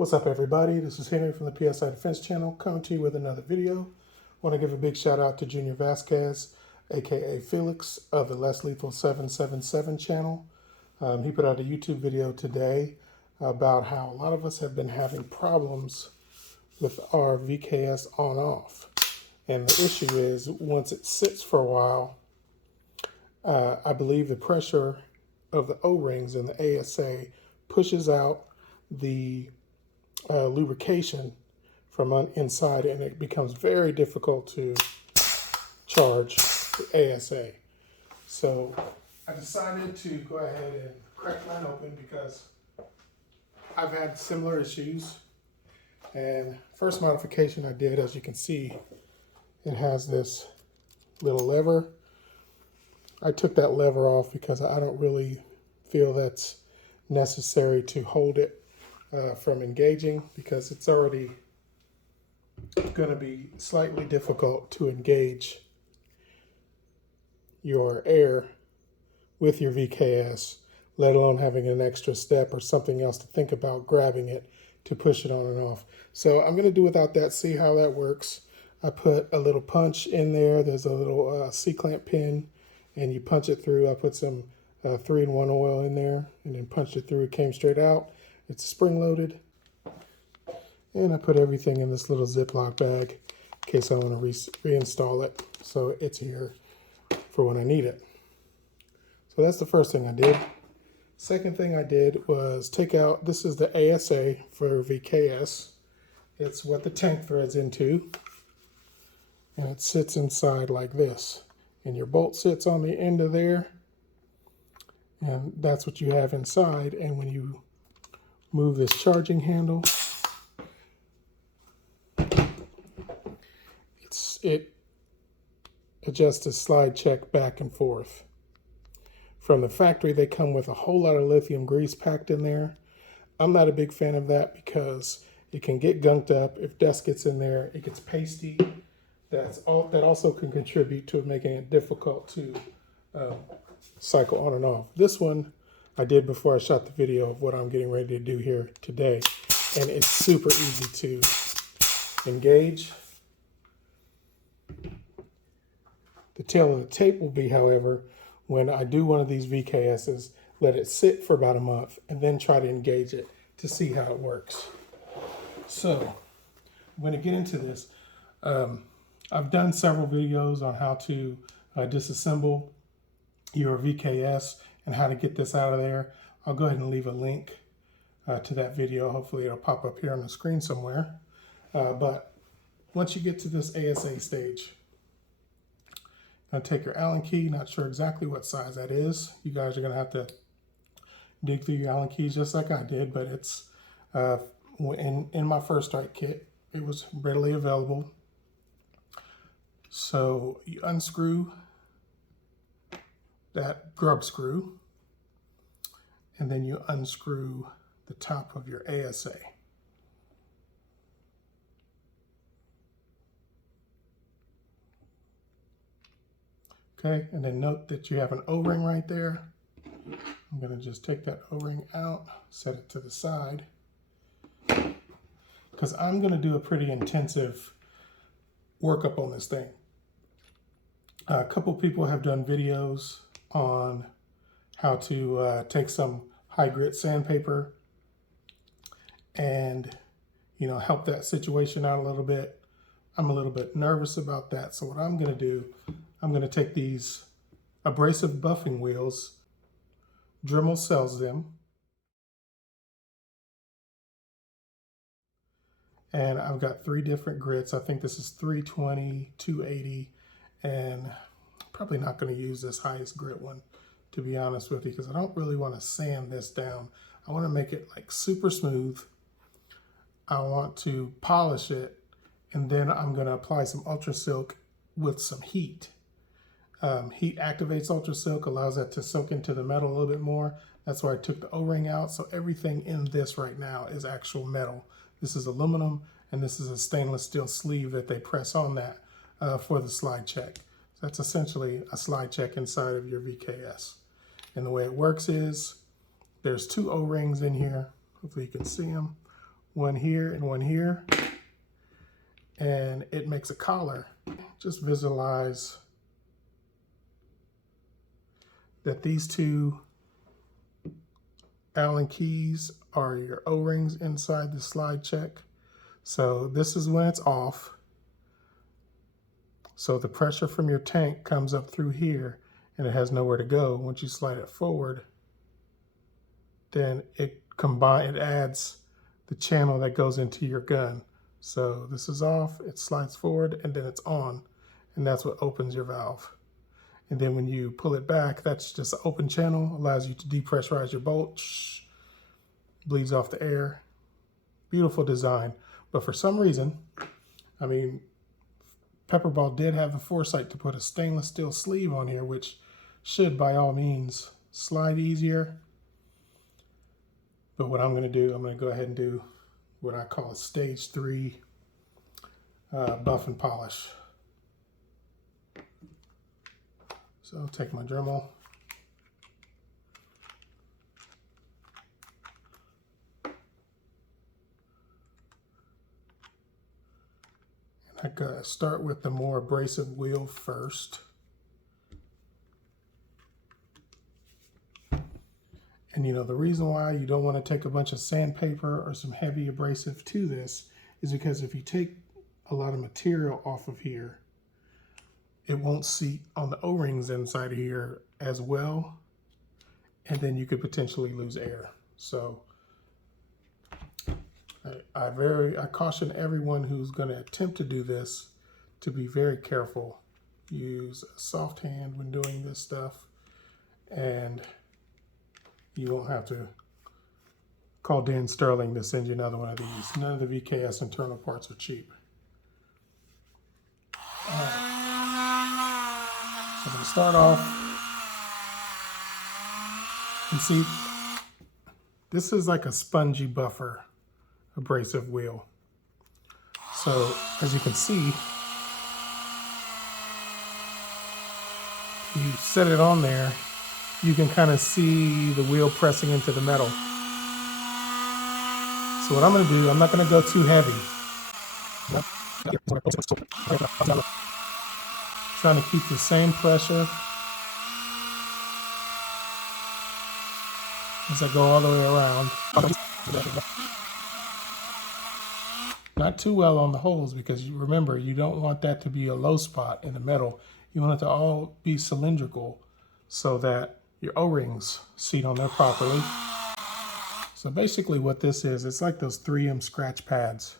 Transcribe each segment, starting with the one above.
What's up, everybody? This is Henry from the PSI Defense Channel, coming to you with another video. Want to give a big shout out to Junior Vasquez, aka Felix, of the Less Lethal 777 channel. He put out a YouTube video today about how a lot of us have been having problems with our VKS on-off. And the issue is, once it sits for a while, I believe the pressure of the O-rings and the ASA pushes out the lubrication from inside, and it becomes very difficult to charge the ASA. So I decided to go ahead and crack mine open because I've had similar issues. And first modification I did, as you can see, it has this little lever. I took that lever off because I don't really feel that's necessary to hold it from engaging, because it's already going to be slightly difficult to engage your air with your VKS, let alone having an extra step or something else to think about grabbing it to push it on and off. So I'm going to do without that, see how that works. I put a little punch in there. There's a little C-clamp pin, and you punch it through. I put some 3-in-1 oil in there and then punched it through. It came straight out. It's spring-loaded. And I put everything in this little Ziploc bag in case I want to reinstall it, so it's here for when I need it. So that's the first thing I did. Second thing I did was take out, this is the ASA for VKS. It's what the tank threads into. And it sits inside like this. And your bolt sits on the end of there. And that's what you have inside. And when you move this charging handle, it adjusts the slide check back and forth. From the factory, they come with a whole lot of lithium grease packed in there. I'm not a big fan of that because it can get gunked up. If dust gets in there, it gets pasty. That also can contribute to making it difficult to cycle on and off. This one I did before I shot the video of what I'm getting ready to do here today, and it's super easy to engage. The tail of the tape will be, however, when I do one of these VKSs, let it sit for about a month and then try to engage it to see how it works. So I'm going to get into this. I've done several videos on how to disassemble your VKS and how to get this out of there. I'll go ahead and leave a link to that video. Hopefully it'll pop up here on the screen somewhere. But once you get to this ASA stage, going to take your Allen key. Not sure exactly what size that is. You guys are going to have to dig through your Allen keys just like I did, but it's in my first strike kit. It was readily available. So you unscrew that grub screw, and then you unscrew the top of your ASA. Okay, and then note that you have an O-ring right there. I'm going to just take that O-ring out, set it to the side, because I'm going to do a pretty intensive workup on this thing. A couple people have done videos on how to take some high grit sandpaper and, help that situation out a little bit. I'm a little bit nervous about that. So what I'm going to do, I'm going to take these abrasive buffing wheels. Dremel sells them. And I've got 3 different grits. I think this is 320, 280, and probably not going to use this highest grit one, to be honest with you, because I don't really want to sand this down. I want to make it like super smooth. I want to polish it, and then I'm going to apply some Ultra Silk with some heat. Heat activates Ultra Silk, allows that to soak into the metal a little bit more. That's why I took the O-ring out. So everything in this right now is actual metal. This is aluminum, and this is a stainless steel sleeve that they press on that for the slide check. So that's essentially a slide check inside of your VKS. And the way it works is there's 2 O-rings in here. Hopefully you can see them. one here and one here, and it makes a collar. Just visualize that these two Allen keys are your O-rings inside the slide check. So this is when it's off. So the pressure from your tank comes up through here and it has nowhere to go. Once you slide it forward, then it adds the channel that goes into your gun. So this is off, it slides forward, and then it's on, and that's what opens your valve. And then when you pull it back, that's just an open channel, allows you to depressurize your bolt, bleeds off the air. Beautiful design. But for some reason, I mean, Pepperball did have the foresight to put a stainless steel sleeve on here, which should by all means slide easier. But what I'm going to do, I'm going to go ahead and do what I call a stage 3 buff and polish. So I'll take my Dremel. And I gotta start with the more abrasive wheel first. And you know, the reason why you don't want to take a bunch of sandpaper or some heavy abrasive to this is because if you take a lot of material off of here, it won't seat on the O-rings inside of here as well, and then you could potentially lose air. So I caution everyone who's going to attempt to do this to be very careful. Use a soft hand when doing this stuff, and you won't have to call Dan Sterling to send you another one of these. None of the VKS internal parts are cheap. All right. So I'm going to start off, and see, this is like a spongy buffer abrasive wheel. So as you can see, if you set it on there, you can kind of see the wheel pressing into the metal. So what I'm going to do, I'm not going to go too heavy. Trying to keep the same pressure as I go all the way around. Not too well on the holes, because you remember, you don't want that to be a low spot in the metal. You want it to all be cylindrical so that your O-rings seat on there properly. So basically what this is, it's like those 3M scratch pads.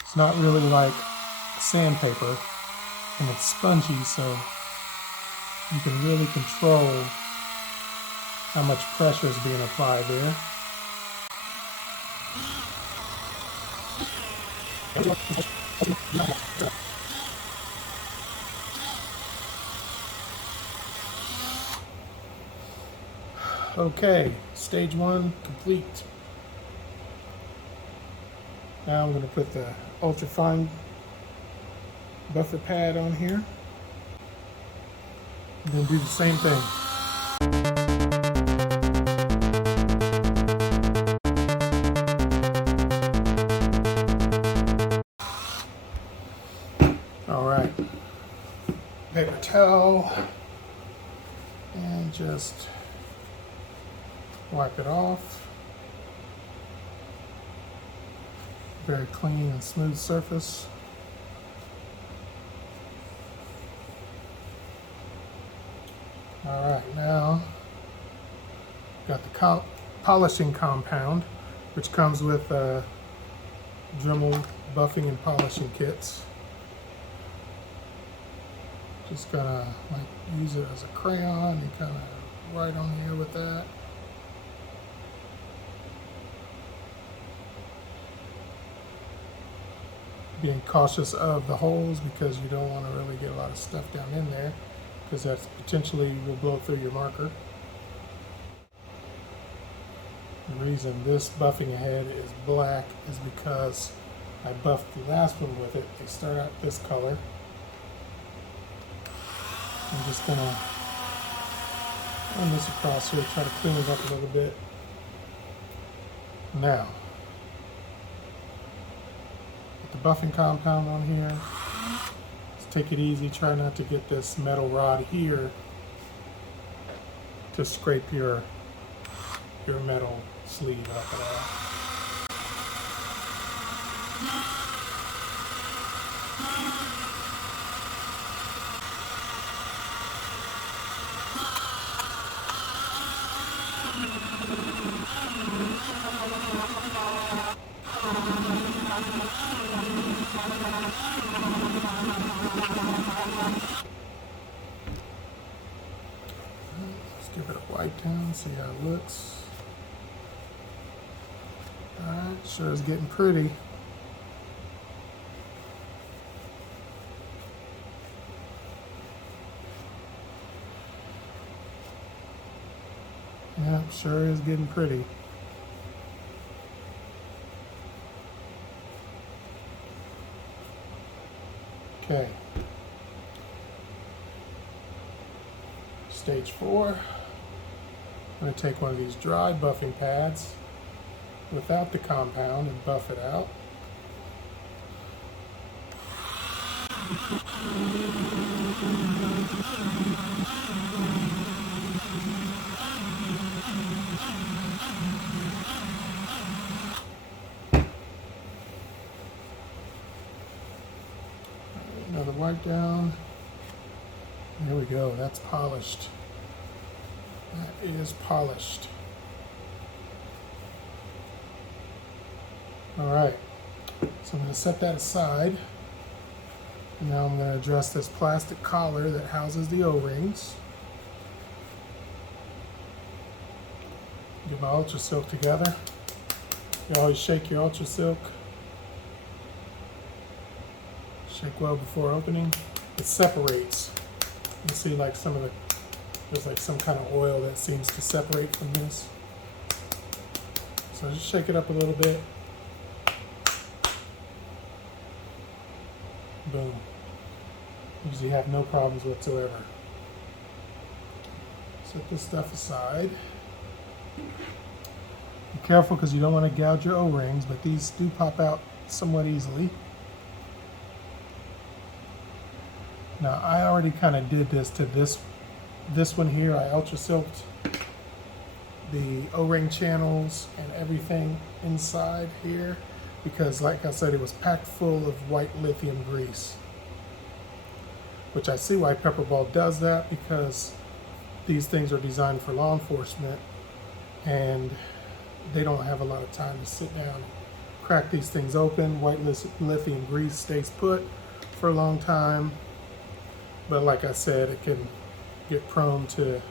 It's not really like sandpaper, and it's spongy, so you can really control how much pressure is being applied there. Okay, stage 1 complete. Now I'm going to put the ultra fine buffer pad on here, and then do the same thing. All right, paper towel, and just wipe it off. Very clean and smooth surface. All right, now got the polishing compound, which comes with Dremel buffing and polishing kits. Just gonna use it as a crayon and kind of write on here with that. Being cautious of the holes, because you don't want to really get a lot of stuff down in there, because that potentially will blow through your marker. The reason this buffing head is black is because I buffed the last one with it. They start out this color. I'm just gonna run this across here, try to clean it up a little bit. Now, buffing compound on here. Just take it easy. Try not to get this metal rod here to scrape your metal sleeve up at all. Let's give it a wipe down, see how it looks. Alright, sure is getting pretty. Yep, sure is getting pretty. Okay. Stage 4. I'm going to take one of these dry buffing pads without the compound and buff it out. Another wipe down. There we go, that's polished. That is polished. All right, so I'm going to set that aside. Now I'm going to address this plastic collar that houses the O-rings. Get my Ultra Silk together. You always shake your Ultra Silk. Shake well before opening. It separates. You see like there's like some kind of oil that seems to separate from this. So just shake it up a little bit. Boom. Usually have no problems whatsoever. Set this stuff aside. Be careful because you don't want to gouge your O-rings, but these do pop out somewhat easily. Now I already kind of did this to this one here. I Ultra Silked the O-ring channels and everything inside here because like I said, it was packed full of white lithium grease, which I see why Pepperball does that, because these things are designed for law enforcement and they don't have a lot of time to sit down and crack these things open. White lithium grease stays put for a long time. But like I said, it can get prone to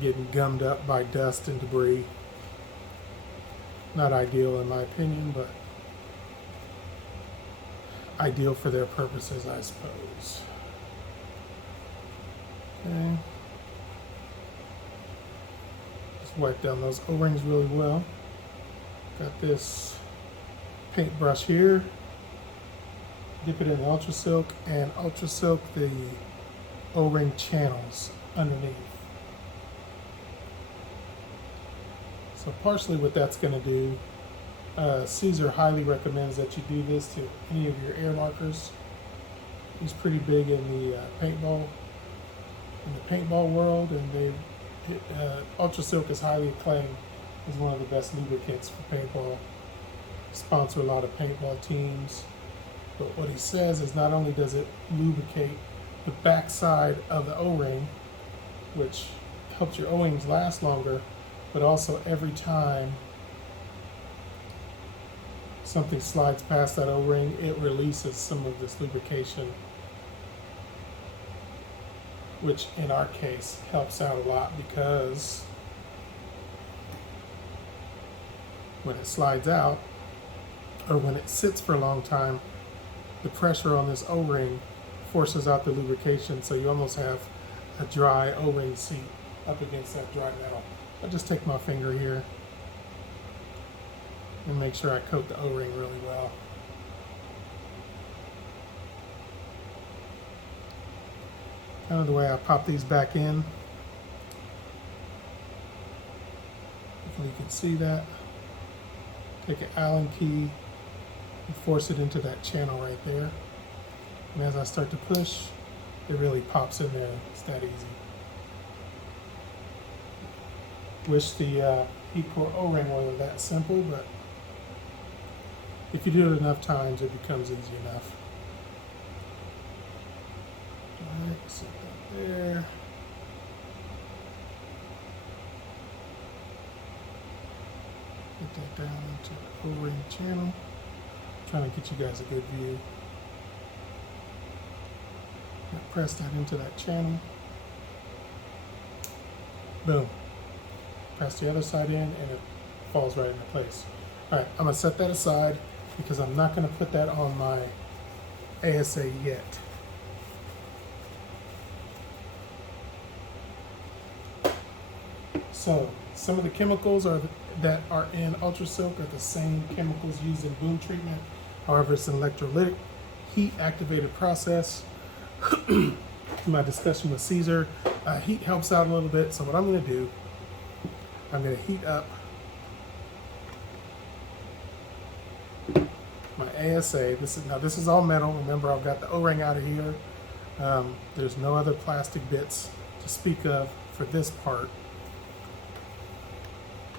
getting gummed up by dust and debris. Not ideal in my opinion, but ideal for their purposes, I suppose. Okay. Just wipe down those O-rings really well. Got this paintbrush here. Dip it in the Ultra Silk and Ultra Silk the O-ring channels underneath. So partially what that's going to do, Caesar highly recommends that you do this to any of your air markers. He's pretty big in the paintball world, and Ultra Silk is highly acclaimed as one of the best lubricants for paintball. Sponsor a lot of paintball teams. But what he says is not only does it lubricate the backside of the O-ring, which helps your O-rings last longer, but also every time something slides past that O-ring, it releases some of this lubrication, which in our case helps out a lot because when it slides out, or when it sits for a long time, the pressure on this O-ring forces out the lubrication, so you almost have a dry O-ring seat up against that dry metal. I'll just take my finger here and make sure I coat the O-ring really well. Kind of the way I pop these back in. Hopefully you can see that. Take an Allen key, and force it into that channel right there. And as I start to push, it really pops in there. It's that easy. Wish the heat core O-ring wasn't that simple, but if you do it enough times, it becomes easy enough. All right, set that there. Get that down into the O-ring channel. Trying to get you guys a good view. Press that into that channel. Boom. Press the other side in and it falls right into place. All right, I'm gonna set that aside because I'm not gonna put that on my ASA yet. So some of the chemicals that are in Ultra Silk are the same chemicals used in boom treatment. However, it's an electrolytic heat activated process. My discussion with Caesar, heat helps out a little bit. So what I'm going to do, I'm going to heat up my ASA. This is all metal. Remember, I've got the O-ring out of here. There's no other plastic bits to speak of for this part.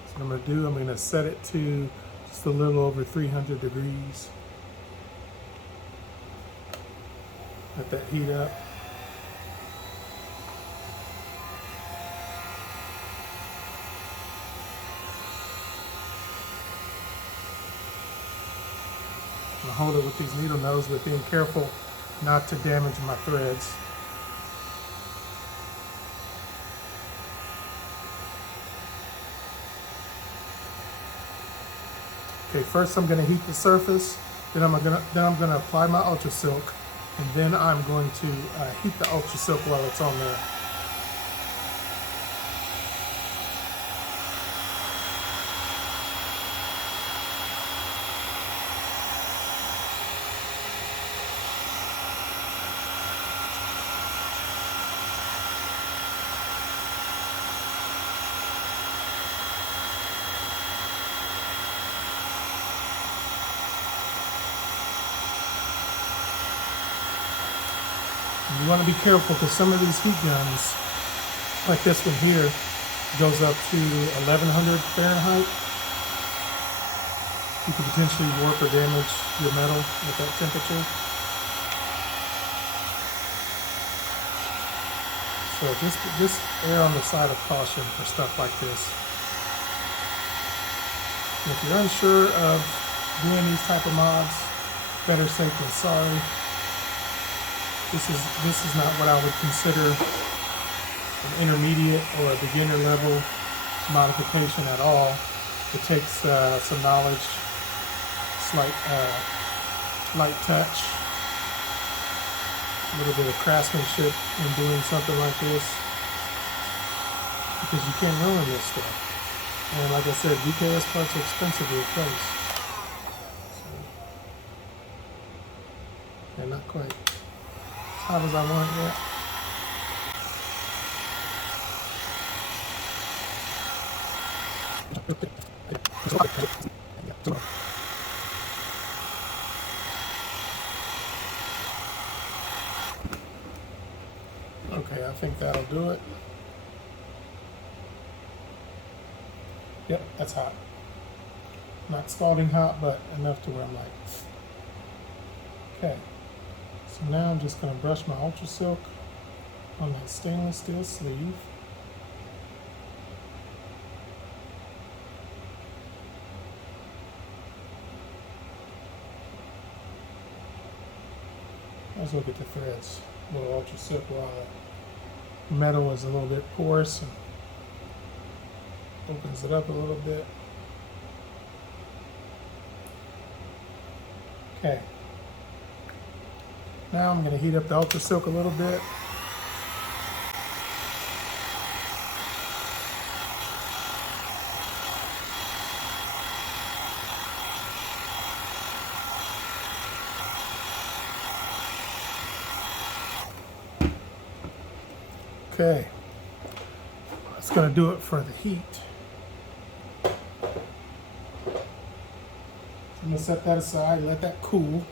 So what I'm going to do, I'm going to set it to just a little over 300 degrees. Let that heat up. I'm gonna hold it with these needle nose, but being careful not to damage my threads. Okay, first I'm going to heat the surface, then I'm going to apply my Ultra Silk, and then I'm going to heat the Ultra Silk while it's on there. You want to be careful because some of these heat guns, like this one here, goes up to 1100 Fahrenheit. You could potentially warp or damage your metal at that temperature. So just err on the side of caution for stuff like this. And if you're unsure of doing these type of mods, better safe than sorry. This is not what I would consider an intermediate or a beginner level modification at all. It takes some knowledge, slight light touch, a little bit of craftsmanship in doing something like this, because you can't ruin this stuff. And like I said, VKS parts are expensive to replace. So, yeah, not quite hot as I want yet. Okay, I think that'll do it. Yep, that's hot. Not scalding hot, but enough to where I'm like, okay. So now I'm just going to brush my Ultra Silk on that stainless steel sleeve. Let's look at the threads. A little Ultra Silk while the metal is a little bit porous and opens it up a little bit. Okay. Now I'm going to heat up the Ultra Silk a little bit. Okay. That's going to do it for the heat. I'm gonna set that aside, let that cool.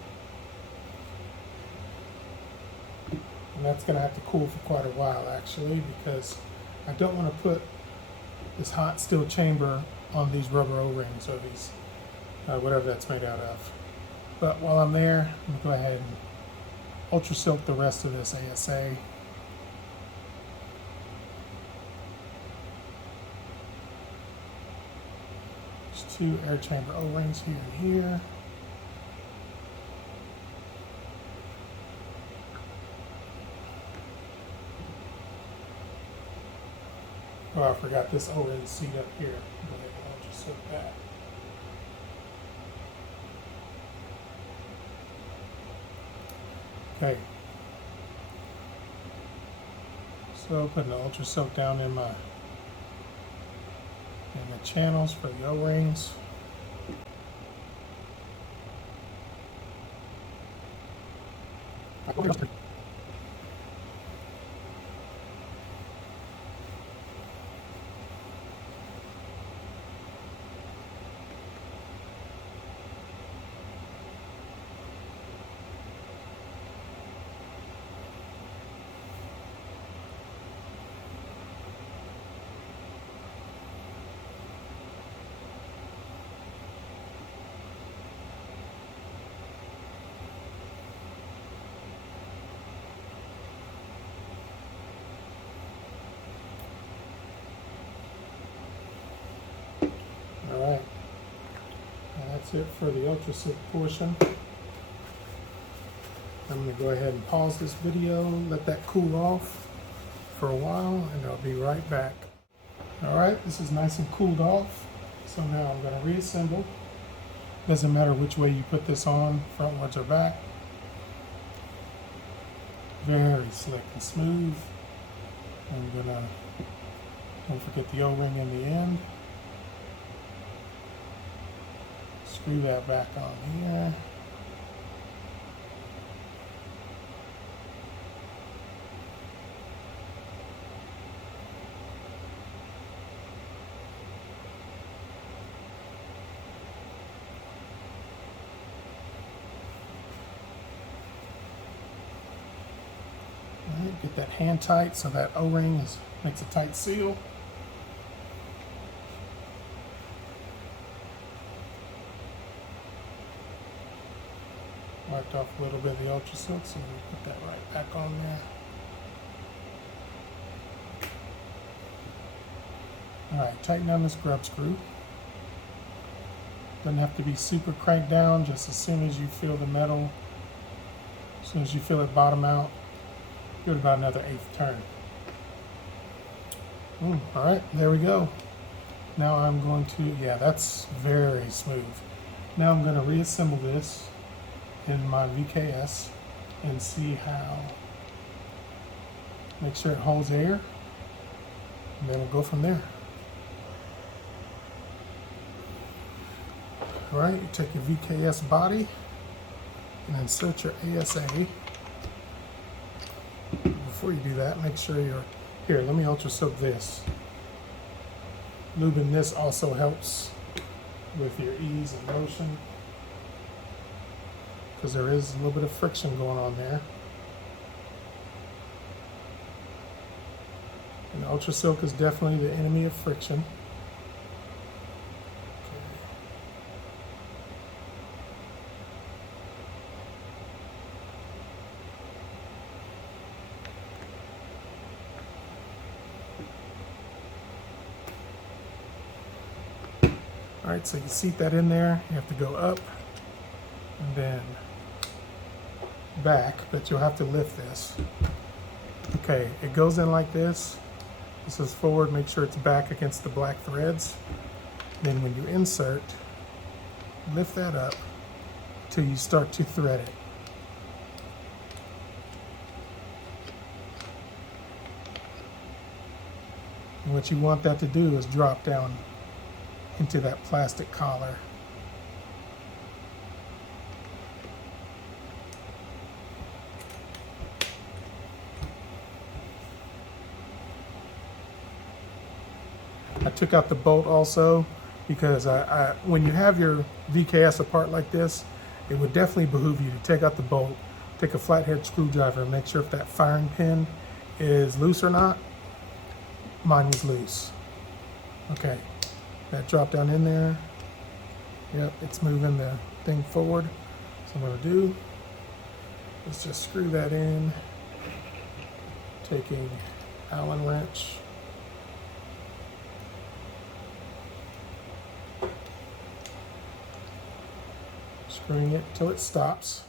And that's gonna have to cool for quite a while actually, because I don't want to put this hot steel chamber on these rubber O-rings or these, whatever that's made out of. But while I'm there, I'm gonna go ahead and ultra silk the rest of this ASA. There's 2 air chamber O-rings here and here. Oh, I forgot this O-ring seat up here. Go ahead and ultra silk that. Okay. So putting the ultra silk down in the channels for the O-rings. All right, and that's it for the ultra silk portion. I'm going to go ahead and pause this video, let that cool off for a while, and I'll be right back. All right, this is nice and cooled off. So now I'm going to reassemble. Doesn't matter which way you put this on, frontwards or back. Very slick and smooth. I'm going to, don't forget the O-ring in the end. Screw that back on here. All right, get that hand tight so that O-ring makes a tight seal. Wiped off a little bit of the ultra silk, so we put that right back on there. Alright, tighten down this grub screw. Doesn't have to be super cranked down, just as soon as you feel the metal, as soon as you feel it bottom out, give it about another 1/8 turn. Alright, there we go. Now I'm going to, yeah, that's very smooth. Now I'm going to reassemble this in my VKS and see how, make sure it holds air, and then we'll go from there. All right, you take your VKS body and insert your ASA. Before you do that, make sure you're, here, let me ultra soak this. Lubing this also helps with your ease of motion, because there is a little bit of friction going on there. And ultra silk is definitely the enemy of friction. All right, so you seat that in there. You have to go up and then back, but you'll have to lift this. Okay, it goes in like this. This is forward, make sure it's back against the black threads. Then when you insert, lift that up till you start to thread it. And what you want that to do is drop down into that plastic collar. I took out the bolt also. because when you have your VKS apart like this, it would definitely behoove you to take out the bolt, take a flathead screwdriver, and make sure if that firing pin is loose or not. Mine was loose. Okay, that dropped down in there. Yep, it's moving the thing forward. So what I'm gonna do is just screw that in, taking Allen wrench. Screwing it till it stops.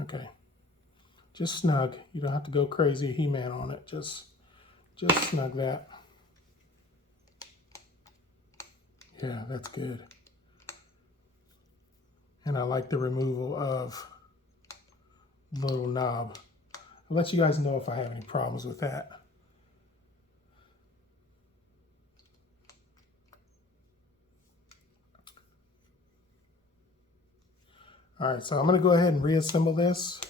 Okay, just snug. You don't have to go crazy He-Man on it. Just snug that. Yeah, that's good. And I like the removal of the little knob. I'll let you guys know if I have any problems with that. All right, so I'm going to go ahead and reassemble this.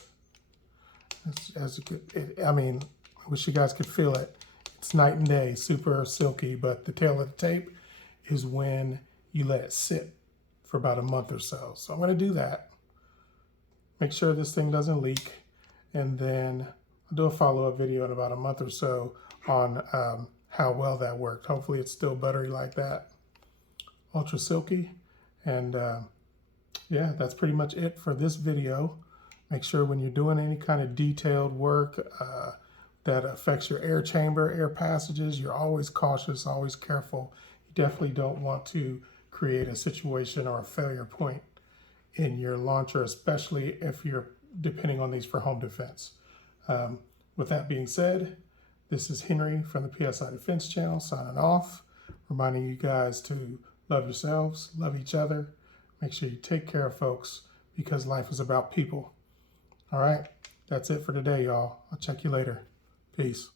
As you could, I mean, I wish you guys could feel it. It's night and day, super silky, but the tail of the tape is when you let it sit for about a month or so. So I'm going to do that. Make sure this thing doesn't leak, and then I'll do a follow-up video in about a month or so on how well that worked. Hopefully it's still buttery like that, ultra silky, and yeah, that's pretty much it for this video. Make sure when you're doing any kind of detailed work that affects your air chamber, air passages, you're always cautious, always careful. You definitely don't want to create a situation or a failure point in your launcher, especially if you're depending on these for home defense. With that being said, this is Henry from the PSI Defense Channel signing off, reminding you guys to love yourselves, love each other. Make sure you take care of folks, because life is about people. All right, that's it for today, y'all. I'll check you later. Peace.